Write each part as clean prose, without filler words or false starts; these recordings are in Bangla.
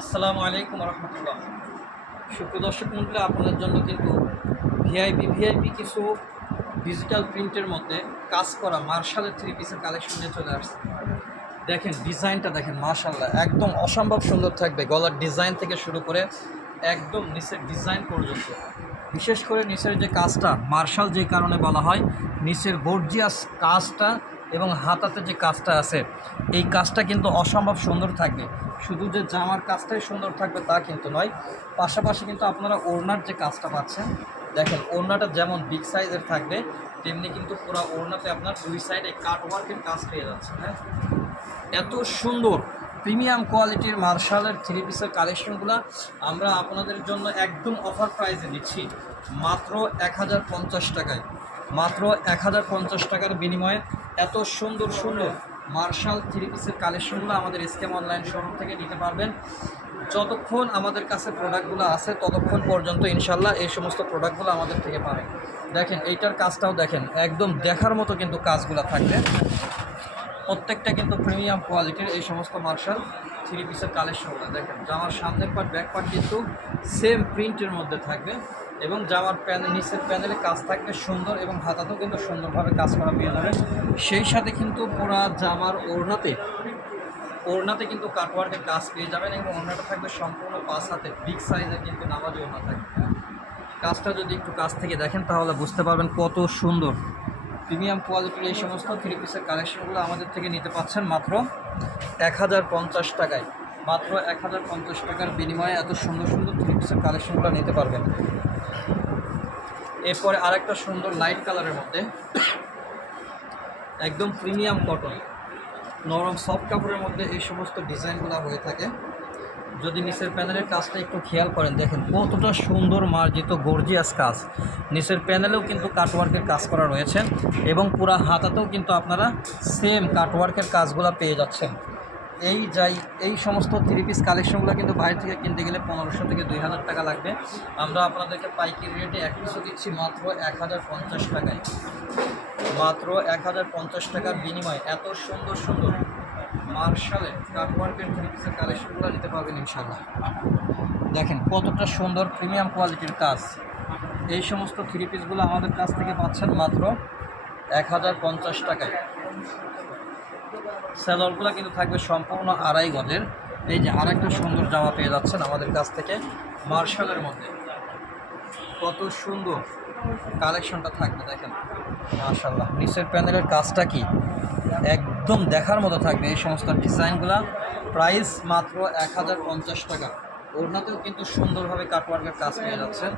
আসসালামু আলাইকুম রহমতুল্লাহ। সুপ্রদর্শক মন্ডলী, আপনাদের জন্য কিন্তু ভিআইপি কিছু ডিজিটাল প্রিন্টের মধ্যে কাজ করা মার্শালের থ্রি পিসের কালেকশন নিয়ে চলে আসছে। দেখেন ডিজাইনটা দেখেন, মাশাআল্লাহ একদম অসম্ভব সুন্দর থাকবে। গলার ডিজাইন থেকে শুরু করে একদম নিচের ডিজাইন পর্যন্ত, বিশেষ করে নিচের যে কাজটা মার্শাল যে কারণে বলা হয়, নিচের গর্জিয়াস কাজটা এবং হাতাতে যে কাজটা আছে এই কাজটা কিন্তু অসম্ভব সুন্দর থাকবে। শুধু যে জামার কাজটাই সুন্দর থাকবে তা কিন্তু নয়, পাশাপাশি কিন্তু আপনারা ওড়নার যে কাজটা পাচ্ছেন, দেখেন ওড়নাটা যেমন বিগ সাইজের থাকবে তেমনি কিন্তু পুরো ওড়নাতে আপনার দুই সাইডে কাট ওয়ার্কের কাজ পেয়ে যাচ্ছে। হ্যাঁ, এত সুন্দর প্রিমিয়াম কোয়ালিটির মার্শালের থ্রি পিসের কালেকশনগুলো আমরা আপনাদের জন্য একদম অফার প্রাইসে দিচ্ছি মাত্র 1050 টাকায়। মাত্র 1050 টাকার বিনিময়ে এত সুন্দর সুন্দর মার্শাল থ্রি পিসের কালেকশনগুলো আমাদের এসকেএম অনলাইন শোরুম থেকে নিতে পারবেন। যতক্ষণ আমাদের কাছে প্রোডাক্টগুলো আছে ততক্ষণ পর্যন্ত ইনশাল্লাহ এই সমস্ত প্রোডাক্টগুলো আমাদের থেকে পাবেন। দেখেন এইটার কাজটাও দেখেন, একদম দেখার মতো কিন্তু কাজগুলো থাকবে। প্রত্যেকটা কিন্তু প্রিমিয়াম কোয়ালিটির এই সমস্ত মার্শাল থ্রি পিসের কালেকশনগুলো দেখেন। জামার সামনের পার্ট ব্যাক পার্ট কিন্তু সেম প্রিন্টের মধ্যে থাকবে এবং জামার নিচের প্যানেলে কাজ থাকবে সুন্দর এবং হাতাতেও কিন্তু সুন্দরভাবে কাজ করা পেয়ে যাবেন। সেই সাথে কিন্তু পুরা জামার ওড়নাতে কিন্তু কাটওয়ার্কের কাজ পেয়ে যাবেন এবং ওড়নাটা থাকবে সম্পূর্ণ 5 হাতে বিগ সাইজের কিন্তু নামাজি ওড়না থাকবে। কাজটা যদি একটু কাছ থেকে দেখেন তাহলে বুঝতে পারবেন কত সুন্দর প্রিমিয়াম কোয়ালিটির এই সমস্ত থ্রি পিসের কালেকশনগুলো আমাদের থেকে নিতে পাচ্ছেন মাত্র 1050 টাকায়। মাত্র 1050 টাকার বিনিময়ে এত সুন্দর সুন্দর থ্রি পিসের কালেকশনগুলো নিতে পারবেন। এরপরে আরেকটা সুন্দর লাইট কালারের মধ্যে একদম প্রিমিয়াম কটন নরম সফট কাপড়ের মধ্যে এই সমস্ত ডিজাইনগুলো হয়ে থাকে। যদি নিচের প্যানেলের কাজটা একটু খেয়াল করেন, দেখেন কতটা সুন্দর মার্জিত গর্জিয়াস কাজ। নিচের প্যানেলেও কিন্তু কাটওয়ার্কের কাজ করা রয়েছে এবং পুরা হাতাতেও কিন্তু আপনারা সেম কাটওয়ার্কের কাজগুলো পেয়ে যাচ্ছেন। এই সমস্ত থ্রি পিস কালেকশনগুলো কিন্তু বাইরে থেকে কিনতে গেলে 1500 থেকে 2000 টাকা লাগবে। আমরা আপনাদেরকে পাইকারি রেটে এক পিসও দিচ্ছি মাত্র 1050 টাকায়। মাত্র 1050 টাকার বিনিময়ে এত সুন্দর সুন্দর মার্শালের কাটওয়ার্কের থ্রি পিসের কালেকশনগুলো নিতে পারবেন ইনশাল্লাহ। দেখেন কতটা সুন্দর প্রিমিয়াম কোয়ালিটির কাজ। এই সমস্ত থ্রি পিসগুলো আমাদের কাছ থেকে পাচ্ছেন মাত্র 1050 টাকায়। সেলরগুলো কিন্তু থাকবে সম্পূর্ণ আড়াই গজের। এই যে আরেকটা সুন্দর জামা পেয়ে যাচ্ছেন আমাদের কাছ থেকে মার্শালের মধ্যে। কত সুন্দর কালেকশনটা থাকবে দেখেন, মাশাআল্লাহ। নিচের প্যানেলের কাজটা কি একদম দেখার মতো থাকবে। এই সমস্ত ডিজাইনগুলো প্রাইস মাত্র 1050 টাকা। ওড়নাতেও কিন্তু সুন্দরভাবে কাটওয়ার্কের কাজ পেয়ে যাচ্ছেন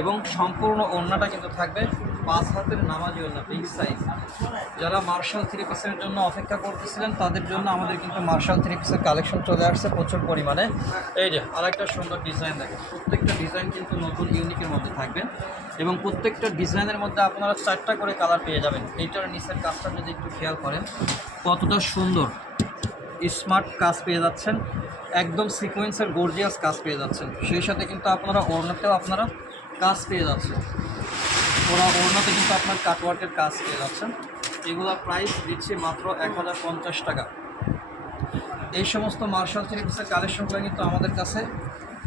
এবং সম্পূর্ণ ওড়নাটা কিন্তু থাকবে 5 হাতের নামাজি ওড়না বিগ সাইজ। যারা মার্শাল থ্রি পিসের জন্য অপেক্ষা করতেছিলেন তাদের জন্য আমাদের কিন্তু মার্শাল থ্রি পিসের কালেকশন চলে আসছে প্রচুর পরিমাণে। এই যে আরেকটা সুন্দর ডিজাইন দেখেন, প্রত্যেকটা ডিজাইন কিন্তু নতুন ইউনিকের মধ্যে থাকবে এবং প্রত্যেকটা ডিজাইনের মধ্যে আপনারা 4টা করে কালার পেয়ে যাবেন। এইটার নিচের কাজটা যদি একটু খেয়াল করেন কতটা সুন্দর স্মার্ট কাজ পেয়ে যাচ্ছেন, একদম সিকোয়েন্সের গর্জিয়াস কাজ পেয়ে যাচ্ছেন। সেই সাথে কিন্তু আপনারা ওড়নাতেও আপনারা কাজ পেয়ে যাচ্ছেন, ওড়নাতে কিন্তু আপনার কাটওয়ার্কের কাজ পেয়ে যাচ্ছেন। এগুলোর প্রাইস দিচ্ছি মাত্র 1050 টাকা। এই সমস্ত মার্শাল থ্রি পিসের কালেকশনগুলো কিন্তু আমাদের কাছে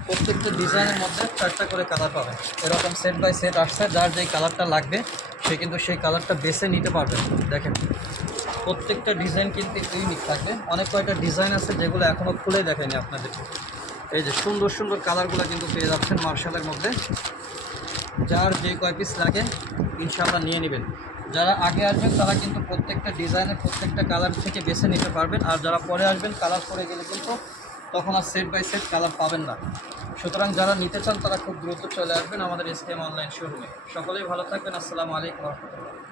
প্রত্যেকটা ডিজাইনের মধ্যে 4টা করে কালার পাবেন। এরকম সেট বাই সেট আসছে, যার যেই কালারটা লাগবে সে কিন্তু সেই কালারটা বেছে নিতে পারবেন। দেখেন প্রত্যেকটা ডিজাইন কিন্তু ইউনিক থাকবে। অনেক কয়টা ডিজাইন আছে যেগুলো এখনও খুলে দেখায়নি আপনাদের। এই যে সুন্দর সুন্দর কালারগুলো কিন্তু পেয়ে যাচ্ছেন মার্শালের মধ্যে। যার যে কয় পিস লাগে ইনশাআল্লাহ নিয়ে নেবেন। যারা আগে আসবেন তারা কিন্তু প্রত্যেকটা ডিজাইনের প্রত্যেকটা কালার থেকে বেছে নিতে পারবেন, আর যারা পরে আসবেন কালার পরে গেলে কিন্তু তখন আর সেট বাই সেট কালার পাবেন না। সুতরাং যারা নিতে চান তারা খুব দ্রুত চলে আসবেন আমাদের এসকেএম অনলাইন শোরুমে। সকলেই ভালো থাকবেন। আসসালামু আলাইকুম রহমতুল্লাহ।